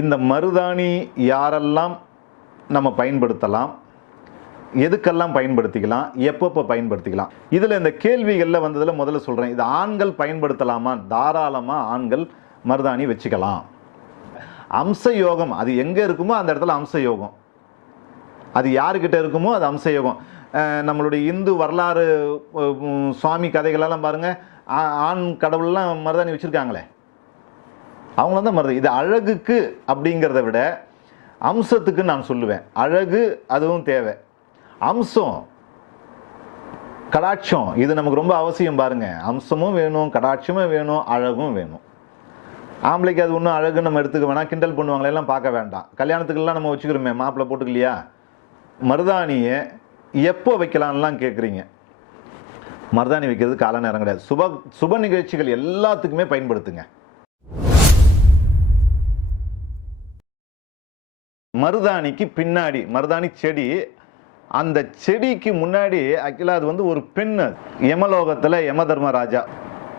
இந்த மருதாணி யாரெல்லாம் நம்ம பயன்படுத்தலாம் எதுக்கெல்லாம் பயன்படுத்திக்கலாம் எப்பப்போ பயன்படுத்திக்கலாம்? இதில் இந்த கேள்விகளில் வந்ததில் முதல்ல சொல்கிறேன் இது ஆண்கள் பயன்படுத்தலாமா? தாராளமாக ஆண்கள் மருதாணி வச்சுக்கலாம். அம்ச யோகம் அது எங்கே இருக்குமோ அந்த இடத்துல அம்ச யோகம் அது யாருக்கிட்ட இருக்குமோ அது அம்ச யோகம் நம்மளுடைய இந்து வரலாறு சுவாமி கதைகளெல்லாம் பாருங்கள் ஆண் கடவுள்லாம் மருதாணி வச்சுருக்காங்களே. அவங்கள தான் மருதாணி இது அழகுக்கு அப்படிங்கிறத விட அம்சத்துக்கு நான் சொல்லுவேன். அழகு அதுவும் தேவை. அம்சம் கடாட்சம் இது நமக்கு ரொம்ப அவசியம் பாருங்க. அம்சமும் வேணும் கடாட்சமும் வேணும் அழகும் வேணும். ஆம்பளைக்கு அது ஒன்றும் அழகு நம்ம எடுத்துக்க வேணாம். கிண்டல் பண்ணுவாங்களே எல்லாம் பார்க்க வேண்டாம். கல்யாணத்துக்கெல்லாம் நம்ம வச்சுக்கிறோமே மாப்பிள்ளை போட்டுக்கலையா? மருதாணியை எப்போ வைக்கலாம்லாம் கேட்குறீங்க மருதாணி வைக்கிறது கால நேரம் கிடையாது. சுப சுப நிகழ்ச்சிகள் எல்லாத்துக்குமே பயன்படுத்துங்க. மருதாணிக்கு பின்னாடி மருதாணி செடி அந்த செடிக்கு முன்னாடி ஆக்சுவலாக அது வந்து ஒரு பெண் அது. யமலோகத்தில்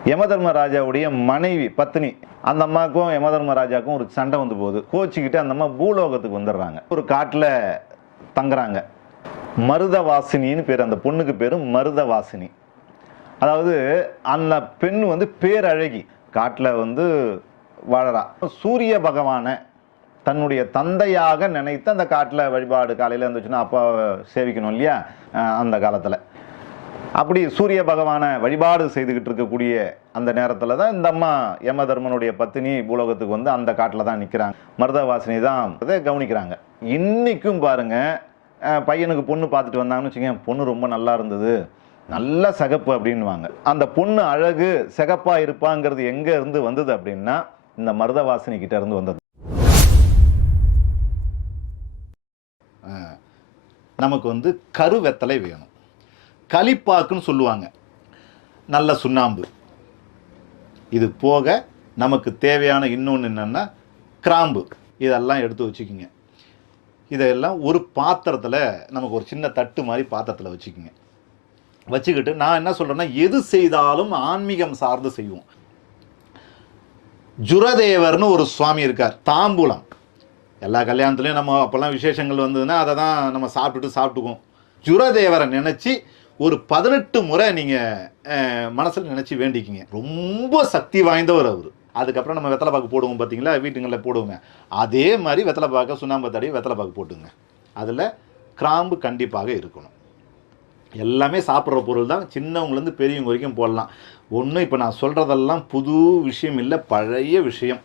யம தர்மராஜாவுடைய மனைவி பத்னி. அந்த அம்மாவுக்கும் யமதர்மராஜாவுக்கும் ஒரு சண்டை வந்து போகுது. கோச்சிக்கிட்டு அந்த அம்மா பூலோகத்துக்கு வந்துடுறாங்க. ஒரு காட்டில் தங்குறாங்க. மருதவாசினின்னு பேர் அந்த பொண்ணுக்கு பேர் மருதவாசினி. அதாவது அந்த பெண் வந்து பேரழகி. காட்டில் வந்து வாழறா. சூரிய பகவானை தன்னுடைய தந்தையாக நினைத்து அந்த காட்டில் வழிபாடு காலையில் இருந்துச்சுன்னா அப்பா சேவிக்கணும் இல்லையா? அந்த காலத்தில். அப்படி சூரிய பகவானை வழிபாடு செய்துக்கிட்டு இருக்கக்கூடிய அந்த நேரத்தில் தான் இந்த அம்மா யமதர்மனுடைய பத்தினி பூலோகத்துக்கு வந்து அந்த காட்டில் தான் நிற்கிறாங்க மருதவாசினி தான் அதை கவனிக்கிறாங்க. இன்றைக்கும் பாருங்க பையனுக்கு பொண்ணு பார்த்துட்டு வந்தாங்கன்னு வச்சுக்கோங்க பொண்ணு ரொம்ப நல்லா இருந்தது. நல்ல சகப்பு அப்படின்வாங்க அந்த பொண்ணு அழகு சிகப்பாக இருப்பாங்கிறது எங்கேருந்து வந்தது அப்படின்னா இந்த மருதவாசினி கிட்ட வந்தது. நமக்கு வந்து கருவெத்தலை வேணும். களிப்பாக்குன்னு சொல்லுவாங்க. நல்ல சுண்ணாம்பு. இது போக நமக்கு தேவையான இன்னொன்று என்னென்னா கிராம்பு. இதெல்லாம் எடுத்து வச்சுக்கிங்க. இதெல்லாம் ஒரு பாத்திரத்தில் நமக்கு ஒரு சின்ன தட்டு மாதிரி பாத்திரத்தில் வச்சுக்கிங்க. வச்சுக்கிட்டு நான் என்ன சொல்கிறேன்னா எது செய்தாலும் ஆன்மீகம் சார்ந்து செய்வோம். ஜுரதேவர்னு ஒரு சுவாமி இருக்கார். தாம்பூலம். எல்லா கல்யாணத்துலேயும் நம்ம அப்போல்லாம் விசேஷங்கள் வந்ததுன்னா அதை தான் நம்ம சாப்பிட்டுட்டு சாப்பிட்டுக்குவோம். ஜுரதேவரை நினச்சி ஒரு பதினெட்டு முறை நீங்கள் மனசில் நினச்சி வேண்டிக்கிங்க. ரொம்ப சக்தி வாய்ந்தவர் அவர். அதுக்கப்புறம் நம்ம வெத்தலை பாக்கு போடுவோம் பார்த்தீங்களா வீட்டுங்களில் போடுவோங்க. அதே மாதிரி வெத்தலை பாக்க சுண்ணாம்பு தடவி வெத்தலை பாக்கு போட்டுங்க. அதில் கிராம்பு கண்டிப்பாக இருக்கணும். எல்லாமே சாப்பிட்ற பொருள் தான். சின்னவங்கலேருந்து பெரியவங்க வரைக்கும் போடலாம். ஒன்றும் இப்போ நான் சொல்கிறதெல்லாம் புது விஷயம் இல்லை பழைய விஷயம்.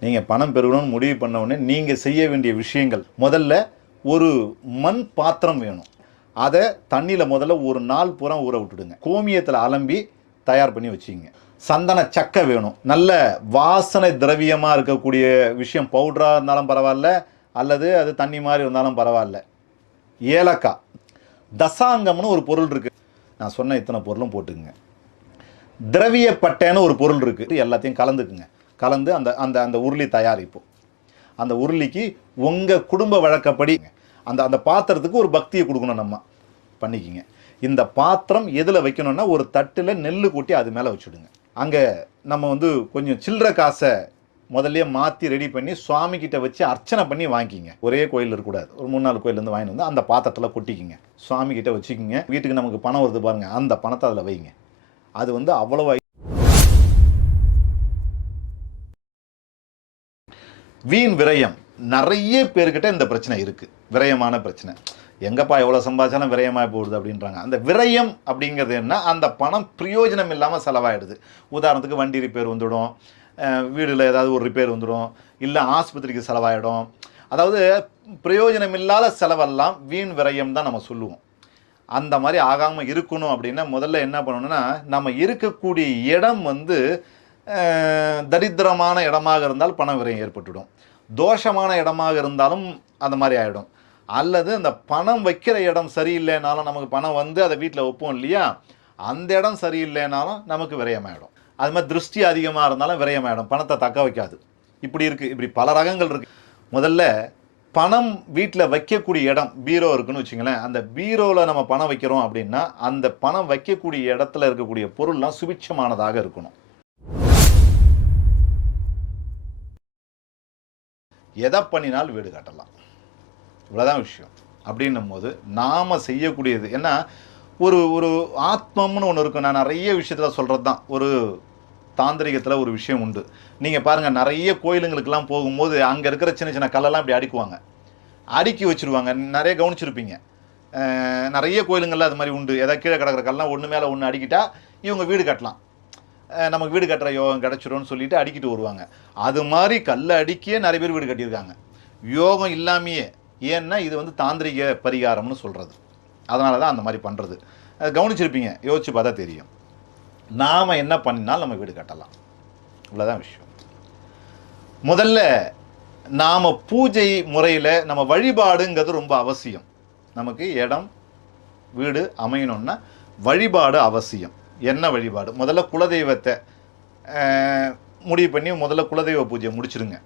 நீங்கள் பணம் பெறணும்னு முடிவு பண்ண உடனே நீங்கள் செய்ய வேண்டிய விஷயங்கள். முதல்ல ஒரு மண் பாத்திரம் வேணும். அதை தண்ணியில் முதல்ல ஒரு நாள் பூரா ஊற விட்டுடுங்க. கோமியத்தில் அலம்பி தயார் பண்ணி வச்சுக்கிங்க. சந்தன சக்கை வேணும். நல்ல வாசனை திரவியமாக இருக்கக்கூடிய விஷயம். பவுடராக இருந்தாலும் பரவாயில்ல. அல்லது அது தண்ணி மாதிரி இருந்தாலும் பரவாயில்ல. ஏலக்காய். தசாங்கம்னு ஒரு பொருள் இருக்குது நான் சொன்ன இத்தனை பொருளும் போட்டுக்குங்க. திரவிய பட்டைன்னு ஒரு பொருள் இருக்குது எல்லாத்தையும் கலந்துக்குங்க. கலந்து அந்த அந்த அந்த உருளி தயாரிப்போம் அந்த உருளிக்கு உங்கள் குடும்ப வழக்கப்படி அந்த அந்த பாத்திரத்துக்கு ஒரு பக்தியை கொடுக்கணும் நம்ம. பண்ணிக்கிங்க. இந்த பாத்திரம் எதில் வைக்கணும்னா ஒரு தட்டில் நெல் கூட்டி அது மேலே வச்சுடுங்க. அங்கே நம்ம வந்து கொஞ்சம் சில்லற காசை முதல்லையே மாற்றி ரெடி பண்ணி சுவாமிக்கிட்ட வச்சு அர்ச்சனை பண்ணி வாங்கிக்கிங்க. ஒரே கோயில் இருக்கக்கூடாது. ஒரு மூணு நாலு கோயிலேருந்து வாங்கிட்டு வந்து அந்த பாத்திரத்தில் கொட்டிக்கிங்க. சுவாமிக்கிட்ட வச்சுக்கிங்க. வீட்டுக்கு நமக்கு பணம் வருது பாருங்கள் அந்த பணத்தை அதில் வைங்க. அது வந்து அவ்வளோ வீண் விரயம். நிறைய பேர்கிட்ட இந்த பிரச்சனை இருக்குது விரயமான பிரச்சனை. எங்கப்பா எவ்வளோ சம்பாதிச்சாலும் விரயமாக போகுது அப்படின்றாங்க. அந்த விரயம் அப்படிங்கிறது என்ன? அந்த பணம் பிரயோஜனம் இல்லாமல் செலவாயிடுது. உதாரணத்துக்கு வண்டி ரிப்பேர் வந்துடும். வீடில் ஏதாவது ஒரு ரிப்பேர் வந்துடும். இல்லை ஆஸ்பத்திரிக்கு செலவாயிடும். அதாவது பிரயோஜனம் இல்லாத செலவெல்லாம் வீண் விரயம் தான் நம்ம சொல்லுவோம். அந்த மாதிரி ஆகாமல் இருக்கணும் அப்படின்னா முதல்ல என்ன பண்ணணும்னா நம்ம இருக்கக்கூடிய இடம் வந்து தரித்திரமான இடமாக இருந்தால் பண விரயம் ஏற்பட்டுடும் தோஷமான இடமாக இருந்தாலும் அந்த மாதிரி ஆகிடும் அல்லது அந்த பணம் வைக்கிற இடம் சரியில்லைனாலும் நமக்கு பணம் வந்து அதை வீட்டில் வைப்போம் இல்லையா? அந்த இடம் சரியில்லைனாலும் நமக்கு விரயமாயிடும். அது மாதிரி திருஷ்டி அதிகமாக இருந்தாலும் விரயமாயிடும். பணத்தை தக்க வைக்காது. இப்படி இருக்குது இப்படி பல ரகங்கள் இருக்குது முதல்ல பணம் வீட்டில் வைக்கக்கூடிய இடம் பீரோ இருக்குன்னு வச்சுங்களேன். அந்த பீரோவில் நம்ம பணம் வைக்கிறோம் அப்படின்னா அந்த பணம் வைக்கக்கூடிய இடத்துல இருக்கக்கூடிய பொருள்லாம் சுபிட்சமானதாக இருக்கணும். எதை பண்ணினாலும் வீடு கட்டலாம். இவ்வளோதான் விஷயம். அப்படின்னும் போது நாம் செய்யக்கூடியது ஏன்னா ஒரு ஒரு ஆத்மம்னு ஒன்று இருக்கும். நான் நிறைய விஷயத்தில் சொல்கிறது தான் ஒரு தாந்திரிகத்தில் ஒரு விஷயம் உண்டு. நீங்கள் பாருங்கள் நிறைய கோயிலுங்களுக்கெல்லாம் போகும்போது அங்கே இருக்கிற சின்ன சின்ன கல்லெல்லாம் இப்படி அடிக்குவாங்க. அடுக்கி வச்சுருவாங்க. நிறைய கவனிச்சிருப்பீங்க. நிறைய கோயிலுங்களில் அது மாதிரி உண்டு. எதாவது கீழே கிடக்கிற கல்லாம் ஒன்று மேலே ஒன்று அடிக்கிட்டால் இவங்க வீடு கட்டலாம். நமக்கு வீடு கட்டுற யோகம் கிடச்சிரும்னு சொல்லிட்டு அடிக்கிட்டு வருவாங்க. அது மாதிரி கல்லை அடிக்கியே நிறைய பேர் வீடு கட்டியிருக்காங்க. யோகம் இல்லாமையே ஏன்னா இது வந்து தாந்திரிக பரிகாரம்னு சொல்கிறது அதனால தான் அந்த மாதிரி பண்ணுறது கவனிச்சிருப்பீங்க. யோசிச்சு பார்த்தா தெரியும். நாம் என்ன பண்ணினாலும் நம்ம வீடு கட்டலாம். இவ்வளோதான் விஷயம். முதல்ல நாம் பூஜை முறையில் நம்ம வழிபாடுங்கிறது ரொம்ப அவசியம். நமக்கு இடம் வீடு அமையணும்னா வழிபாடு அவசியம். என்ன வழிபாடு? முதல்ல குலதெய்வத்தை முடிவு பண்ணி முதல்ல குலதெய்வ பூஜையை முடிச்சிருங்க